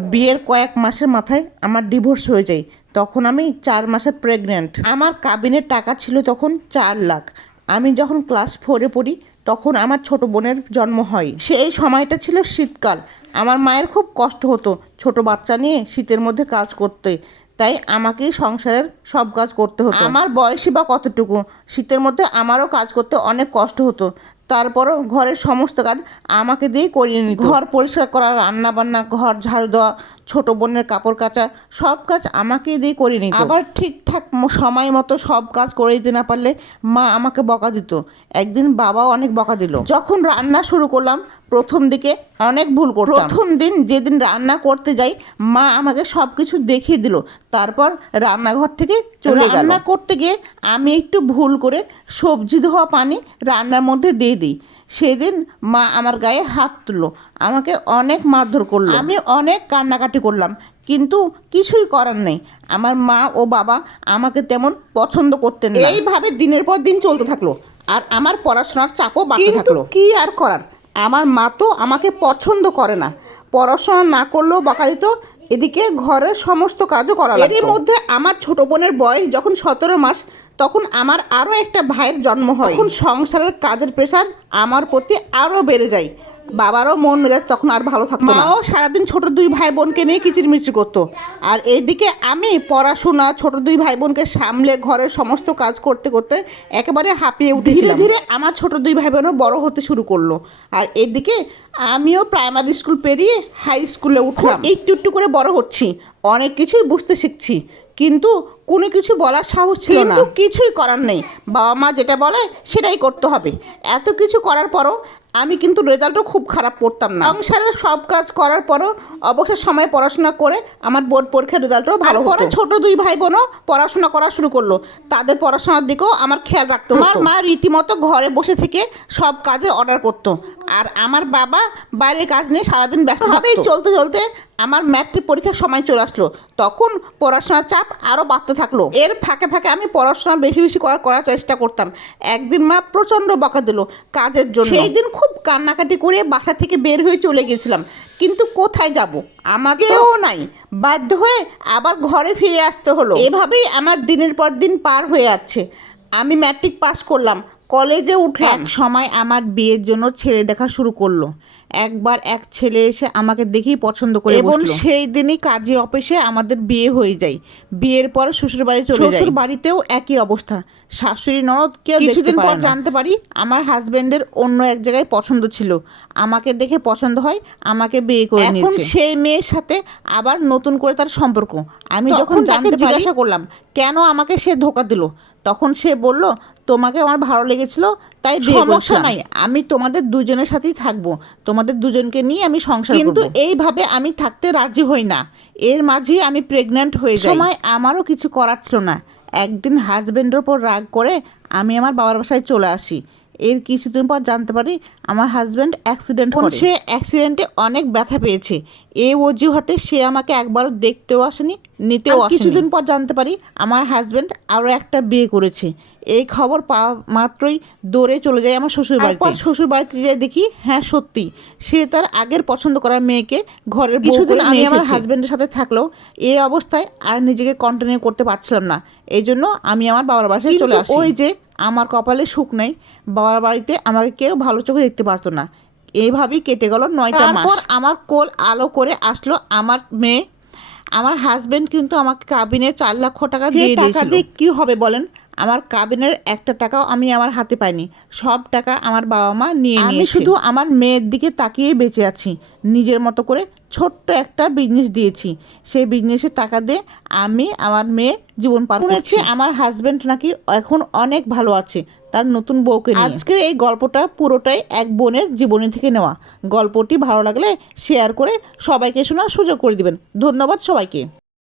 বিয়ের কয়েক মাসের মাথায় আমার ডিভোর্স হয়ে যায়। তখন আমি চার মাসে প্রেগনেন্ট আমার কাবিনের টাকা ছিল তখন চার লাখ। আমি যখন ক্লাস ফোরে পড়ি তখন আমার ছোট বোনের জন্ম হয়। সেই সময়টা ছিল শীতকাল। আমার মায়ের খুব কষ্ট হতো ছোট বাচ্চা নিয়ে শীতের মধ্যে কাজ করতে। তাই আমাকেই সংসারের সব কাজ করতে হতো। আমার বয়সই বা কতটুকু শীতের মধ্যে আমারও কাজ করতে অনেক কষ্ট হতো। তারপরও ঘরের সমস্ত কাজ আমাকে দিয়ে করিয়ে নিত। ঘর পরিষ্কার করা রান্না বান্না ঘর ঝাড়ু দেওয়া ছোট বোনের কাপড় কাচা সব কাজ আমাকেই দিয়ে করে নিত। আবার ঠিকঠাক সময় মতো সব কাজ করে দিতে না পারলে মা আমাকে বকা দিত। একদিন বাবাও অনেক বকা দিল। যখন রান্না শুরু করলাম প্রথম দিকে অনেক ভুল করতাম। প্রথম দিন যেদিন রান্না করতে যাই মা আমাকে সব কিছু দেখিয়ে দিল। তারপর রান্নাঘর থেকে চলে রান্না করতে গিয়ে আমি একটু ভুল করে সবজি ধোয়া পানি রান্নার মধ্যে দিয়ে দিই। সেদিন মা আমার গায়ে হাত তুললো আমাকে অনেক মারধর করল। আমি অনেক কান্নাকাটি করলাম কিন্তু কিছুই করার নেই। আমার মা ও বাবা আমাকে তেমন পছন্দ করতেন না। এইভাবে দিনের পর দিন চলতে থাকল আর আমার পড়াশোনার চাপও বাড়তে থাকল। কি আর করার? আমার মা তো আমাকে পছন্দ করে না। পড়াশোনা না করলেও বকা দিত এদিকে ঘরের সমস্ত কাজও করা লাগতো। এর মধ্যে আমার ছোট বোনের বয়স যখন সতেরো মাস তখন আমার আরও একটা ভাইয়ের জন্ম হয়। তখন সংসারের কাজের প্রেশার আমার প্রতি আরও বেড়ে যায়। বাবারও মন মেজাজ তখন আর ভালো থাকতো না। মাও সারাদিন ছোট দুই ভাই বোনকে নিয়ে কিচিরমিচির করতো। আর এইদিকে আমি পড়াশোনা ছোট দুই ভাই বোনকে সামলে ঘরের সমস্ত কাজ করতে করতে একেবারে হাঁপিয়ে উঠে ধীরে ধীরে আমার ছোট দুই ভাই বোনও বড় হতে শুরু করল। আর এদিকে আমিও প্রাইমারি স্কুল পেরিয়ে হাই স্কুলে উঠলাম। একটু একটু করে বড় হচ্ছি। অনেক কিছুই বুঝতে শিখছি। কিন্তু কোনো কিছু বলার সাহস ছিল না। কিছুই করার নেই। বাবা মা যেটা বলে সেটাই করতে হবে। এত কিছু করার পরও আমি কিন্তু রেজাল্টও খুব খারাপ পড়তাম না। সংসারের সব কাজ করার পরও অবসর সময় পড়াশোনা করে আমার বোর্ড পরীক্ষার রেজাল্টও ভালো পরে ছোট দুই ভাই বোনও পড়াশোনা করা শুরু করল। তাদের পড়াশোনার দিকেও আমার খেয়াল রাখতো আমার মা রীতিমতো ঘরে বসে থেকে সব কাজের অর্ডার করতো। আর আমার বাবা বাইরের কাজ নিয়ে সারাদিন ব্যস্ত ভাবেই চলতে চলতে আমার ম্যাট্রিক পরীক্ষার সময় চলে আসলো। তখন পড়াশোনার চাপ আরও বাড়তে থাকল। এর ফাঁকে ফাঁকে আমি পড়াশোনা বেশি বেশি করার করার চেষ্টা করতাম। একদিন মা প্রচণ্ড বকা দিল কাজের জন্য। সেই দিন খুব কান্নাকাটি করে বাসা থেকে বের হয়ে চলে গেছিলাম। কিন্তু কোথায় যাব? আমার কেউ নাই। বাধ্য হয়ে আবার ঘরে ফিরে আসতে হলো। এভাবেই আমার দিনের পর দিন পার হয়ে যাচ্ছে। আমি ম্যাট্রিক পাস করলাম। কলেজে উঠলাম এক সময় আমার বিয়ের জন্য ছেলে দেখা শুরু করল। একবার এক ছেলে এসে আমাকে দেখেই পছন্দ করে এবং সেই দিনই কাজে অফিসে আমাদের বিয়ে হয়ে যায়। বিয়ের পর শ্বশুর বাড়ি চলে শ্বশুর বাড়িতেও একই অবস্থা। শাশুড়ি ননদ কেউ কিছুদিন পর জানতে পারি আমার হাজবেন্ডের অন্য এক জায়গায় পছন্দ ছিল। আমাকে দেখে পছন্দ হয় আমাকে বিয়ে করে নিয়েছে। সেই মেয়ের সাথে আবার নতুন করে তার সম্পর্ক। আমি যখন জানতে জিজ্ঞাসা করলাম কেন আমাকে সে ধোকা দিল? তখন সে বলল তোমাকে আমার ভালো লেগেছিল তাই সমস্যা নাই। আমি তোমাদের দুজনের সাথেই থাকব। তোমাদের দুজনকে নিয়ে আমি সংসার কিন্তু এইভাবে আমি থাকতে রাজি হই না। এর মাঝে আমি প্রেগন্যান্ট হয়ে যাই। সময় আমারও কিছু করার ছিল না। একদিন হাজবেন্ডের ওপর রাগ করে আমি আমার বাবার বাসায় চলে আসি। এর কিছুদিন পর জানতে পারি আমার হাজব্যান্ড অ্যাক্সিডেন্ট করে। সে অ্যাক্সিডেন্টে অনেক ব্যথা পেয়েছে। এই অজুহাতে সে আমাকে একবারও দেখতেও আসেনি নিতেও আসেনি। কিছুদিন পর জানতে পারি আমার হাজব্যান্ড আরও একটা বিয়ে করেছে। এই খবর পাওয়া মাত্রই দৌড়ে চলে যায় আমার শ্বশুর বাড়িতে শ্বশুর বাড়িতে যেয়ে দেখি হ্যাঁ সত্যি সে তার আগের পছন্দ করা মেয়েকে ঘরের কিছুদিন আমি আমার হাজব্যান্ডের সাথে থাকলেও এই অবস্থায় আর নিজেকে কন্টিনিউ করতে পারছিলাম না। এই জন্য আমি আমার বাবার বাসায় চলে আসি। ওই যে আমার কপালে সুখ নাই। বাবার বাড়িতে আমাকে কেউ ভালো চোখে দেখতে পারতো না। এইভাবেই কেটে গেল নয়টা মাস। আমার কোল আলো করে আসলো আমার মেয়ে। আমার হাজব্যান্ড কিন্তু আমাকে কাবিনে চার লক্ষ টাকা দিয়ে টাকা দিয়ে কি হবে বলেন? আমার কাবিনের একটা টাকাও আমি আমার হাতে পাইনি। সব টাকা আমার বাবা মা নিয়ে আমি শুধু আমার মেয়ের দিকে তাকিয়ে বেঁচে আছি। নিজের মতো করে ছোট্ট একটা বিজনেস দিয়েছি। সেই বিজনেসের টাকা দিয়ে আমি আমার মেয়ে জীবন পার করেছি। আমার হাজবেন্ড নাকি এখন অনেক ভালো আছে তার নতুন বউকে আজকের এই গল্পটা পুরোটাই এক বোনের জীবনী থেকে নেওয়া। গল্পটি ভালো লাগলে শেয়ার করে সবাইকে শোনার সুযোগ করে দিবেন। ধন্যবাদ সবাইকে।